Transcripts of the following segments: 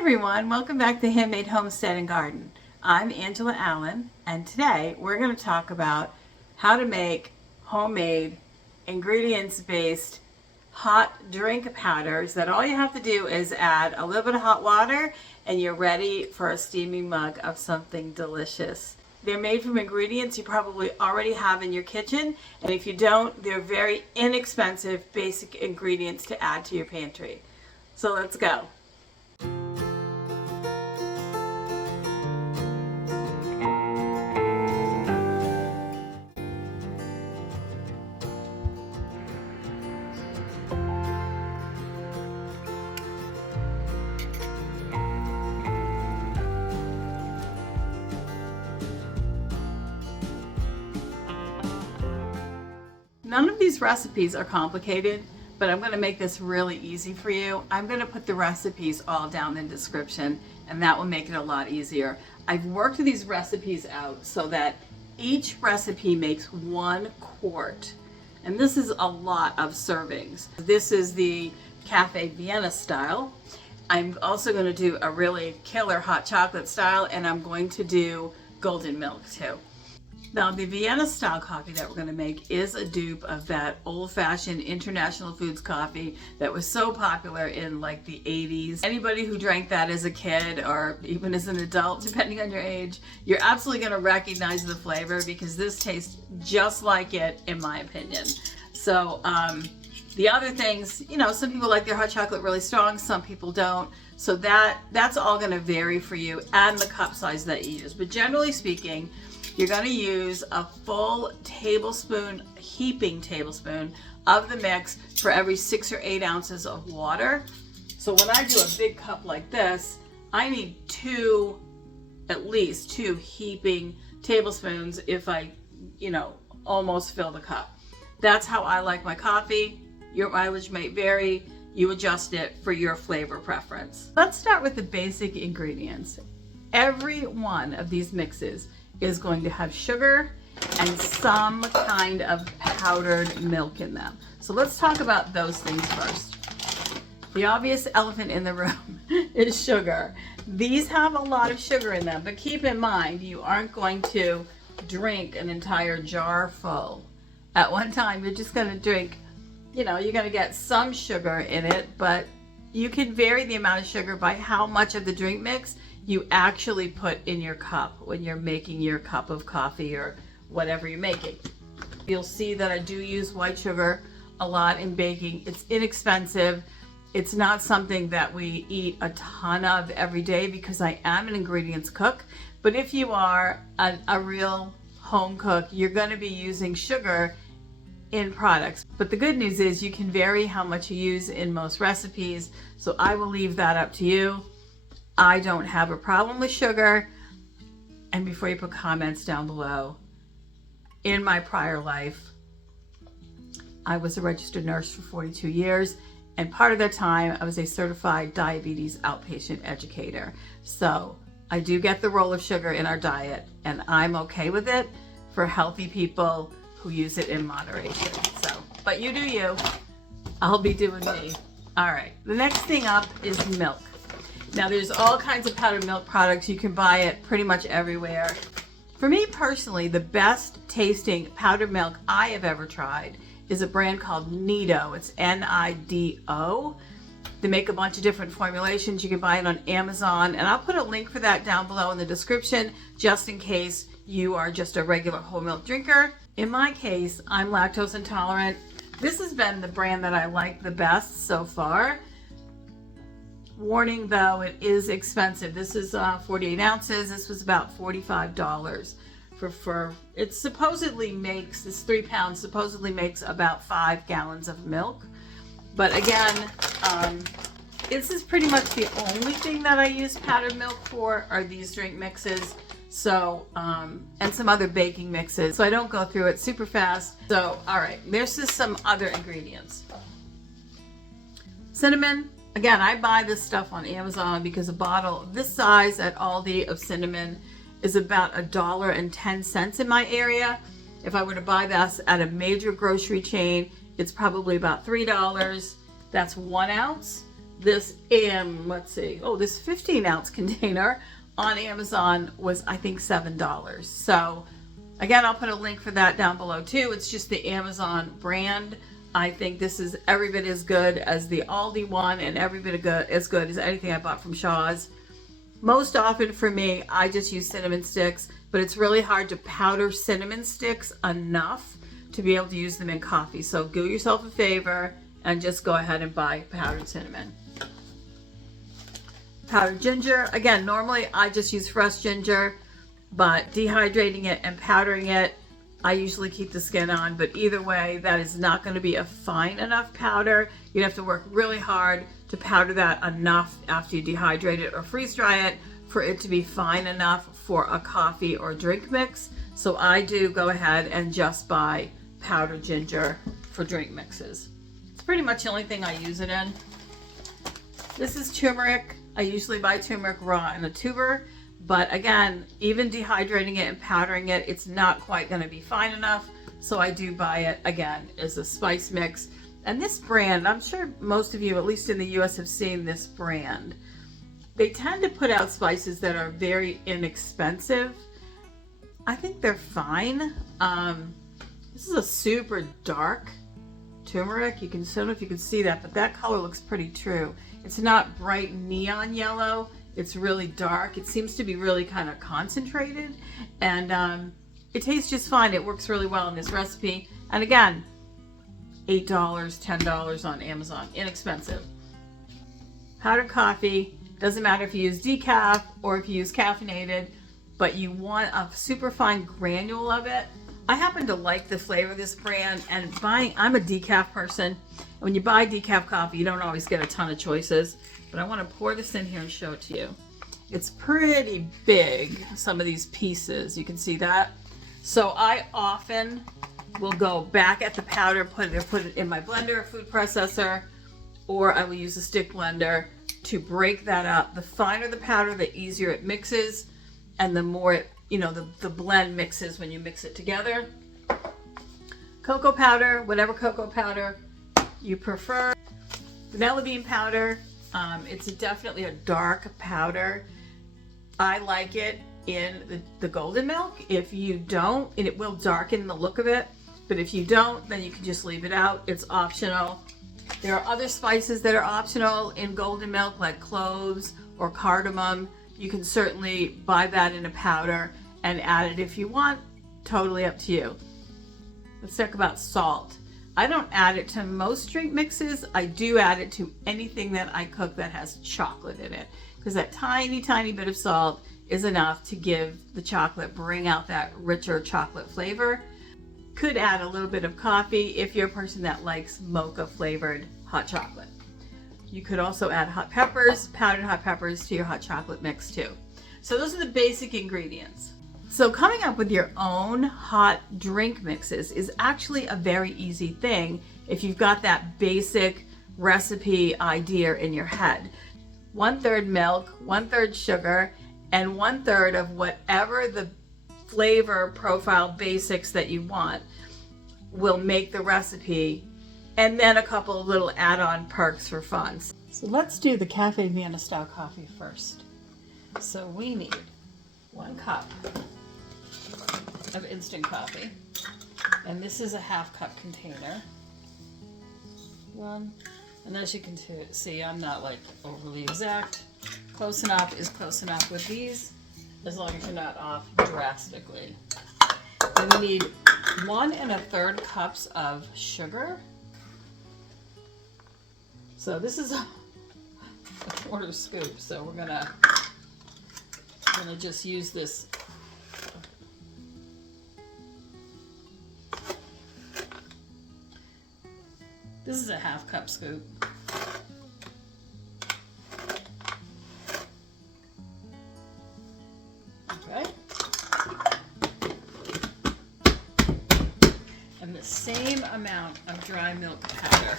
everyone, welcome back to Handmade, Homestead and Garden. I'm Angela Allen, and today we're going to talk about how to make homemade, ingredients-based hot drink powders that all you have to do is add a little bit of hot water and you're ready for a steaming mug of something delicious. They're made from ingredients you probably already have in your kitchen, and if you don't, they're very inexpensive basic ingredients to add to your pantry. So let's go. None of these recipes are complicated, but I'm going to make this really easy for you. I'm going to put the recipes all down in the description, and that will make it a lot easier. I've worked these recipes out so that each recipe makes 1 quart, and this is a lot of servings. This is the Cafe Vienna style. I'm also going to do a really killer hot chocolate style, and I'm going to do golden milk too. Now, the Vienna-style coffee that we're going to make is a dupe of that old-fashioned International Foods coffee that was so popular in like the 80s. Anybody who drank that as a kid or even as an adult, depending on your age, you're absolutely going to recognize the flavor because this tastes just like it, in my opinion. So the other things, you know, some people like their hot chocolate really strong, some people don't. So that's all going to vary for you and the cup size that you use. But generally speaking, you're going to use a full tablespoon, heaping tablespoon of the mix for every 6 or 8 ounces of water. So when I do a big cup like this, I need at least two heaping tablespoons if I, almost fill the cup. That's how I like my coffee. Your mileage may vary. You adjust it for your flavor preference. Let's start with the basic ingredients. Every one of these mixes is going to have sugar and some kind of powdered milk in them. So let's talk about those things first. The obvious elephant in the room is sugar. These have a lot of sugar in them, but keep in mind, you aren't going to drink an entire jar full at one time. You're just gonna drink, you're gonna get some sugar in it, but you can vary the amount of sugar by how much of the drink mix you actually put in your cup when you're making your cup of coffee or whatever you're making. You'll see that I do use white sugar a lot in baking. It's inexpensive. It's not something that we eat a ton of every day because I am an ingredients cook. But if you are a real home cook, you're going to be using sugar in products. But the good news is you can vary how much you use in most recipes. So I will leave that up to you. I don't have a problem with sugar. And before you put comments down below, in my prior life, I was a registered nurse for 42 years. And part of that time, I was a certified diabetes outpatient educator. So I do get the role of sugar in our diet, and I'm okay with it for healthy people who use it in moderation. So, but you do you. I'll be doing me. All right, the next thing up is milk. Now there's all kinds of powdered milk products. You can buy it pretty much everywhere. For me personally, the best tasting powdered milk I have ever tried is a brand called Nido. It's N-I-D-O. They make a bunch of different formulations. You can buy it on Amazon, and I'll put a link for that down below in the description just in case you are just a regular whole milk drinker. In my case, I'm lactose intolerant. This has been the brand that I like the best so far. Warning though, it is expensive. This is 48 ounces. This was about $45 for it supposedly makes, this 3 pounds supposedly makes about 5 gallons of milk. But again, this is pretty much the only thing that I use powdered milk for are these drink mixes. So, and some other baking mixes. So I don't go through it super fast. So, all right, there's just some other ingredients. Cinnamon. Again, I buy this stuff on Amazon because a bottle this size at Aldi of cinnamon is about $1.10 in my area. If I were to buy this at a major grocery chain, it's probably about $3. That's 1 ounce. this, let's see, oh, this 15-ounce container on Amazon was, I think, $7. So again, I'll put a link for that down below too. It's just the Amazon brand. I think this is every bit as good as the Aldi one and every bit as good as anything I bought from Shaw's. Most often for me, I just use cinnamon sticks, but it's really hard to powder cinnamon sticks enough to be able to use them in coffee. So do yourself a favor and just go ahead and buy powdered cinnamon. Powdered ginger, again, normally I just use fresh ginger, but dehydrating it and powdering it, I usually keep the skin on, but either way, that is not going to be a fine enough powder. You'd have to work really hard to powder that enough after you dehydrate it or freeze dry it for it to be fine enough for a coffee or drink mix. So I do go ahead and just buy powdered ginger for drink mixes. It's pretty much the only thing I use it in. This is turmeric. I usually buy turmeric raw in a tuber, but again, even dehydrating it and powdering it, it's not quite going to be fine enough. So I do buy it again as a spice mix. And this brand, I'm sure most of you, at least in the US, have seen this brand. They tend to put out spices that are very inexpensive. I think they're fine. This is a super dark turmeric. I don't know if you can see that, but that color looks pretty true. It's not bright neon yellow. It's really dark. It seems to be really kind of concentrated, and it tastes just fine. It works really well in this recipe. And again, $8, $10 on Amazon, inexpensive. Powdered coffee, doesn't matter if you use decaf or if you use caffeinated, but you want a super fine granule of it. I happen to like the flavor of this brand, and I'm a decaf person. When you buy decaf coffee, you don't always get a ton of choices, but I want to pour this in here and show it to you. It's pretty big, some of these pieces. You can see that. So I often will go back at the powder, put it in my blender or food processor, or I will use a stick blender to break that up. The finer the powder, the easier it mixes, and the more it, the blend mixes when you mix it together. Cocoa powder, whatever cocoa powder you prefer. Vanilla bean powder, it's definitely a dark powder. I like it in the golden milk. If you don't, and it will darken the look of it, but if you don't, then you can just leave it out. It's optional. There are other spices that are optional in golden milk, like cloves or cardamom. You can certainly buy that in a powder and add it if you want. Totally up to you. Let's talk about salt. I don't add it to most drink mixes. I do add it to anything that I cook that has chocolate in it, because that tiny, tiny bit of salt is enough to give the chocolate, bring out that richer chocolate flavor. Could add a little bit of coffee if you're a person that likes mocha flavored hot chocolate. You could also add hot peppers, powdered hot peppers, to your hot chocolate mix too. So those are the basic ingredients. So coming up with your own hot drink mixes is actually a very easy thing if you've got that basic recipe idea in your head. 1/3 milk, 1/3 sugar, and 1/3 of whatever the flavor profile basics that you want will make the recipe, and then a couple of little add-on perks for fun. So let's do the Cafe Vienna-style coffee first. So we need 1 cup of instant coffee, and this is a 1/2 cup container. And as you can see, I'm not like overly exact. Close enough is close enough with these, as long as you're not off drastically. Then we need 1 1/3 cups of sugar. So this is a 1/4 scoop. So we're gonna just use this. This is a 1/2 cup scoop. Okay. And the same amount of dry milk powder.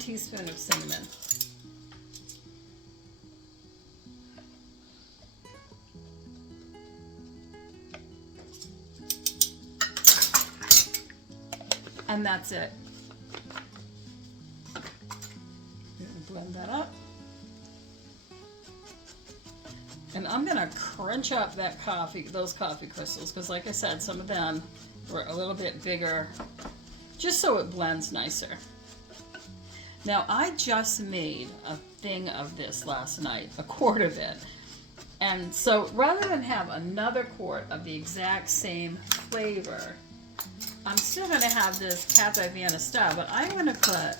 teaspoon of cinnamon. And that's it. Blend that up. And I'm gonna crunch up that coffee, those coffee crystals, because like I said, some of them were a little bit bigger, just so it blends nicer. Now I just made a thing of this last night, a quart of it. And so rather than have another quart of the exact same flavor, I'm still gonna have this Cafe Vienna-style, but I'm gonna put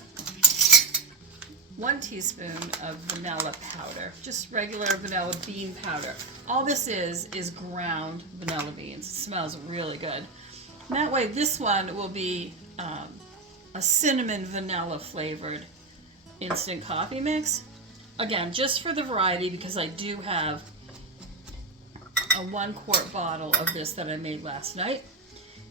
1 teaspoon of vanilla powder, just regular vanilla bean powder. All this is ground vanilla beans. It smells really good. And that way this one will be a cinnamon vanilla flavored instant coffee mix. Again, just for the variety, because I do have a 1 quart bottle of this that I made last night,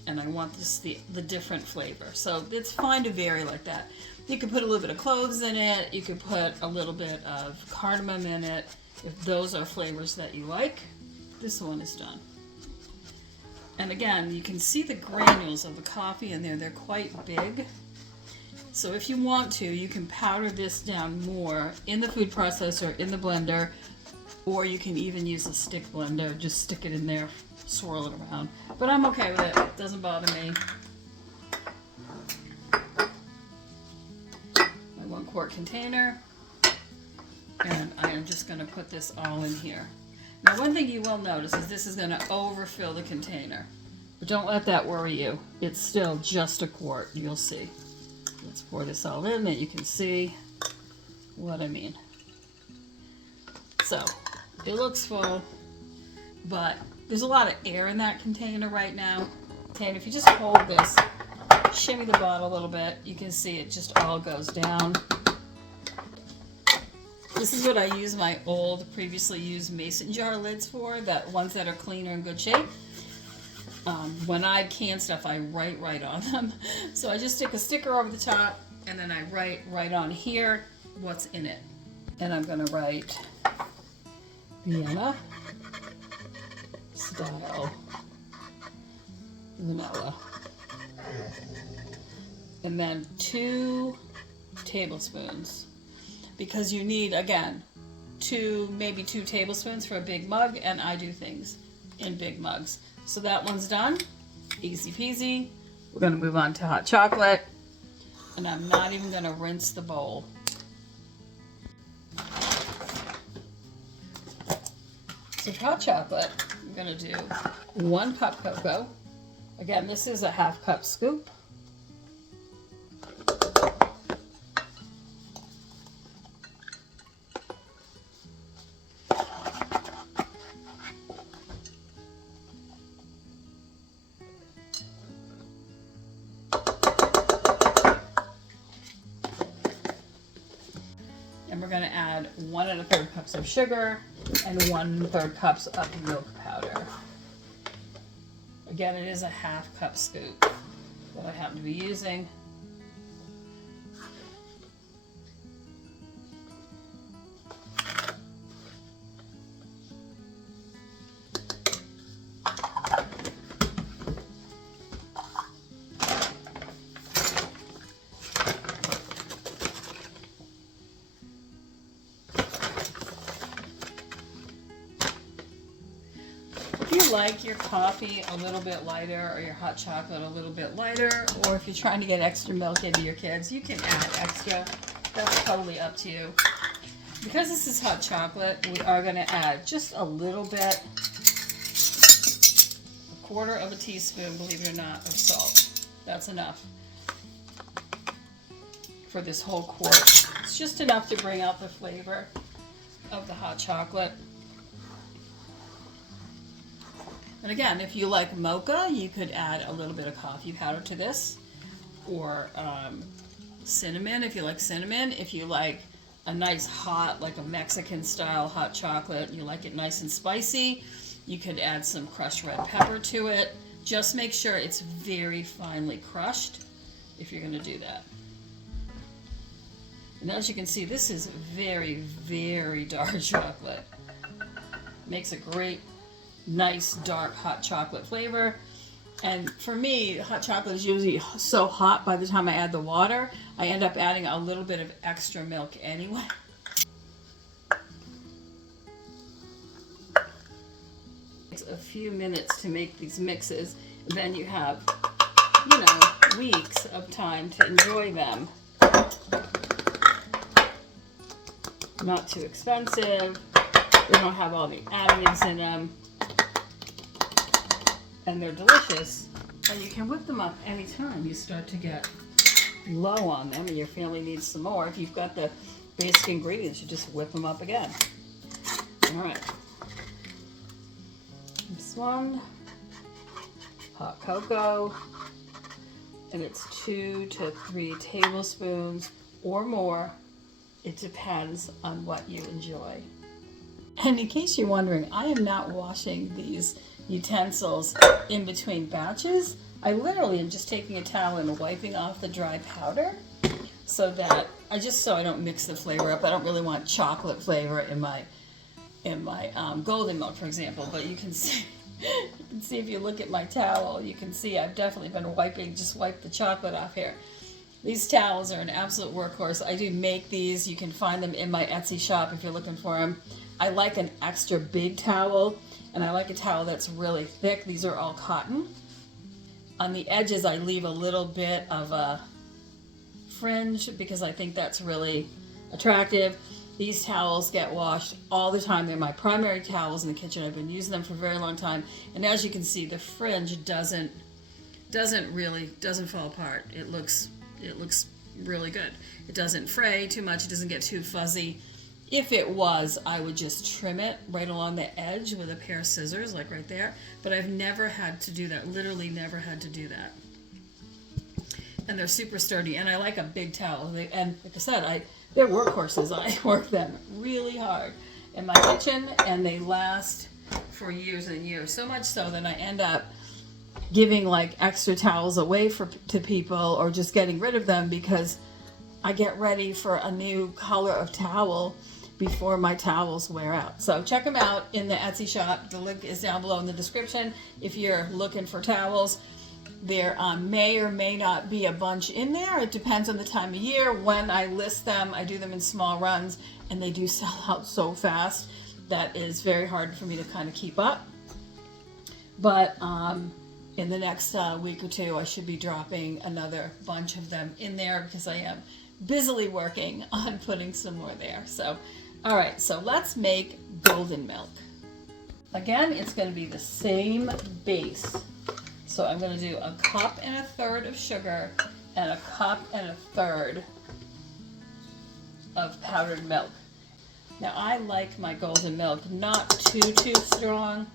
and I want this the different flavor. So it's fine to vary like that. You could put a little bit of cloves in it. You could put a little bit of cardamom in it, if those are flavors that you like. This one is done. And again, you can see the granules of the coffee in there. They're quite big. So if you want to, you can powder this down more in the food processor, in the blender, or you can even use a stick blender. Just stick it in there, swirl it around. But I'm okay with it. It doesn't bother me. My 1 quart container. And I am just going to put this all in here. Now one thing you will notice is this is going to overfill the container. But don't let that worry you. It's still just a quart. You'll see. Let's pour this all in and you can see what I mean. So it looks full, but there's a lot of air in that container right now. And if you just hold this, shimmy the bottle a little bit, you can see it just all goes down. This is what I use my old, previously used mason jar lids for, the ones that are clean or in good shape. When I can stuff, I write right on them. So I just stick a sticker over the top, and then I write right on here what's in it. And I'm going to write Vienna-style vanilla. And then 2 tablespoons. Because you need, again, maybe 2 tablespoons for a big mug, and I do things in big mugs. So that one's done. Easy peasy. We're going to move on to hot chocolate. And I'm not even going to rinse the bowl. So for hot chocolate, I'm going to do 1 cup cocoa. Again, this is a 1/2 cup scoop. And we're going to add 1 1/3 cups of sugar and 1 1/3 cups of milk powder. Again, it is a 1/2 cup scoop that I happen to be using. If you like your coffee a little bit lighter or your hot chocolate a little bit lighter, or if you're trying to get extra milk into your kids, you can add extra. That's totally up to you. Because this is hot chocolate, we are going to add just a little bit, 1/4 teaspoon, believe it or not, of salt. That's enough for this whole quart. It's just enough to bring out the flavor of the hot chocolate. And again, if you like mocha, you could add a little bit of coffee powder to this, or cinnamon if you like cinnamon. If you like a nice hot, like a Mexican style hot chocolate, you like it nice and spicy, you could add some crushed red pepper to it. Just make sure it's very finely crushed if you're going to do that. And as you can see, this is very, very dark chocolate. Makes a great, nice, dark, hot chocolate flavor. And for me, hot chocolate is usually so hot by the time I add the water, I end up adding a little bit of extra milk anyway. It's a few minutes to make these mixes, and then you have, you know, weeks of time to enjoy them. Not too expensive. They don't have all the additives in them. And they're delicious. And you can whip them up anytime you start to get low on them and your family needs some more. If you've got the basic ingredients, you just whip them up again. All right. This one, hot cocoa, and it's 2 to 3 tablespoons or more. It depends on what you enjoy. And in case you're wondering, I am not washing these utensils in between batches. I literally am just taking a towel and wiping off the dry powder so that so I don't mix the flavor up. I don't really want chocolate flavor in my golden milk, for example. But you can see if you look at my towel, you can see I've definitely been wipe the chocolate off here. These towels are an absolute workhorse. I do make these. You can find them in my Etsy shop if you're looking for them. I like an extra big towel, and I like a towel that's really thick. These are all cotton. On the edges, I leave a little bit of a fringe because I think that's really attractive. These towels get washed all the time. They're my primary towels in the kitchen. I've been using them for a very long time. And as you can see, the fringe doesn't fall apart. It looks really good. It doesn't fray too much. It doesn't get too fuzzy. If it was, I would just trim it right along the edge with a pair of scissors, like right there. But I've never had to do that, literally never had to do that. And they're super sturdy, and I like a big towel. And like I said, they're workhorses. I work them really hard in my kitchen, and they last for years and years. So much so that I end up giving like extra towels away to people, or just getting rid of them because I get ready for a new color of towel before my towels wear out. So check them out in the Etsy shop. The link is down below in the description if you're looking for towels. There may or may not be a bunch in there. It depends on the time of year. When I list them, I do them in small runs, and they do sell out so fast that is very hard for me to kind of keep up. But in the next week or two, I should be dropping another bunch of them in there because I am busily working on putting some more there. So, all right, so let's make golden milk. Again, it's going to be the same base. So I'm going to do 1 1/3 cups of sugar and 1 1/3 cups of powdered milk. Now I like my golden milk not too strong.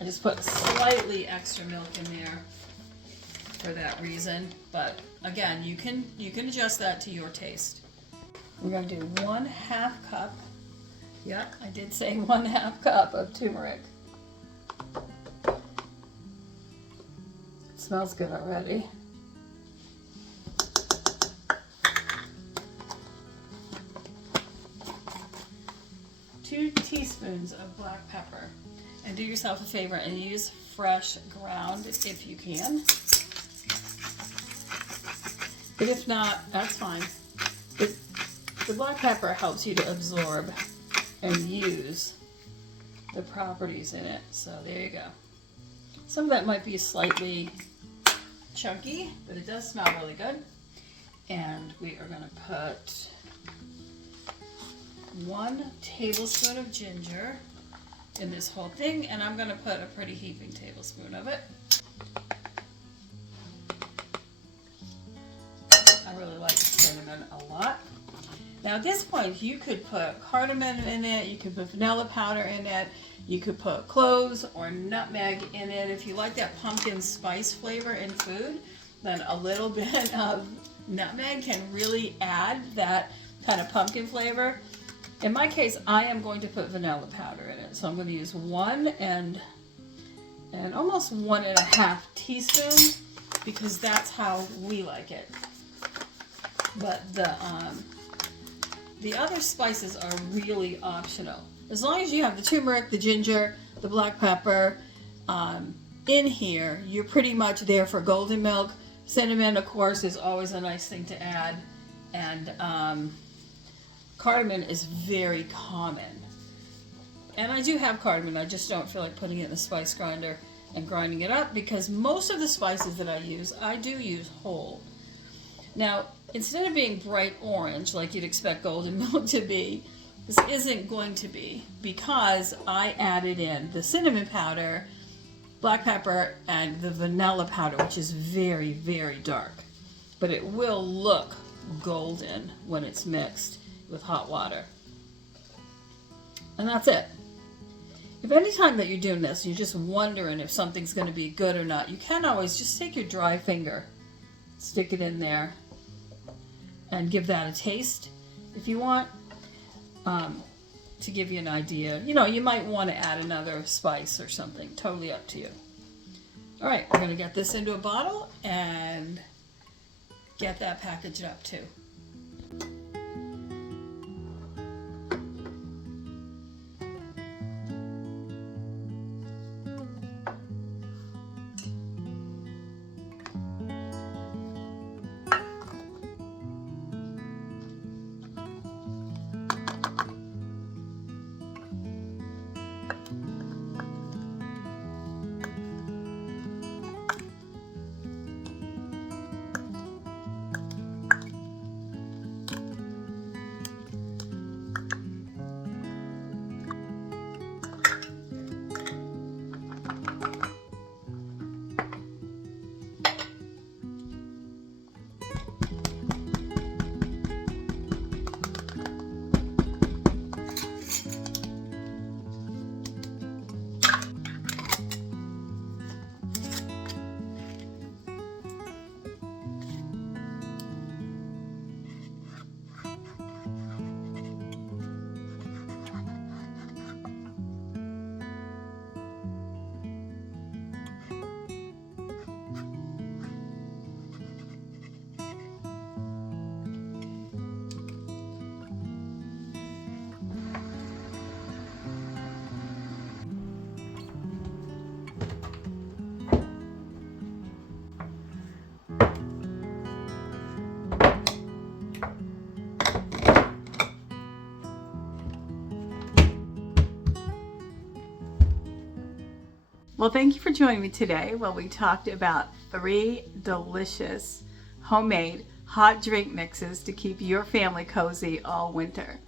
I just put slightly extra milk in there for that reason. But again, you can adjust that to your taste. We're going to do 1/2 cup. Yep, I did say 1/2 cup of turmeric. It smells good already. Two teaspoons of black pepper. And do yourself a favor and use fresh ground if you can. But if not, that's fine. The black pepper helps you to absorb and use the properties in it. So there you go. Some of that might be slightly chunky, but it does smell really good. And we are going to put 1 tablespoon of ginger in this whole thing, and I'm going to put a pretty heaping tablespoon of it. I really like cinnamon a lot. Now at this point, you could put cardamom in it, you could put vanilla powder in it, you could put cloves or nutmeg in it. If you like that pumpkin spice flavor in food, then a little bit of nutmeg can really add that kind of pumpkin flavor. In my case, I am going to put vanilla powder in it. So I'm going to use 1 and almost 1.5 teaspoons because that's how we like it. But the The other spices are really optional. As long as you have the turmeric, the ginger, the black pepper in here, you're pretty much there for golden milk. Cinnamon, of course, is always a nice thing to add. And cardamom is very common. And I do have cardamom, I just don't feel like putting it in the spice grinder and grinding it up, because most of the spices that I do use whole. Now, instead of being bright orange like you'd expect golden milk to be, this isn't going to be, because I added in the cinnamon powder, black pepper, and the vanilla powder, which is very, very dark. But it will look golden when it's mixed with hot water. And that's it. If any time that you're doing this, you're just wondering if something's going to be good or not, you can always just take your dry finger, stick it in there, and give that a taste if you want, to give you an idea. You know, you might want to add another spice or something, totally up to you. All right, we're going to get this into a bottle and get that packaged up too. Well, thank you for joining me today while we talked about 3 delicious homemade hot drink mixes to keep your family cozy all winter.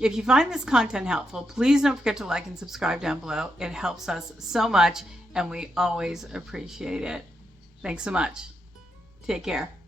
If you find this content helpful, please don't forget to like and subscribe down below. It helps us so much and we always appreciate it. Thanks so much. Take care.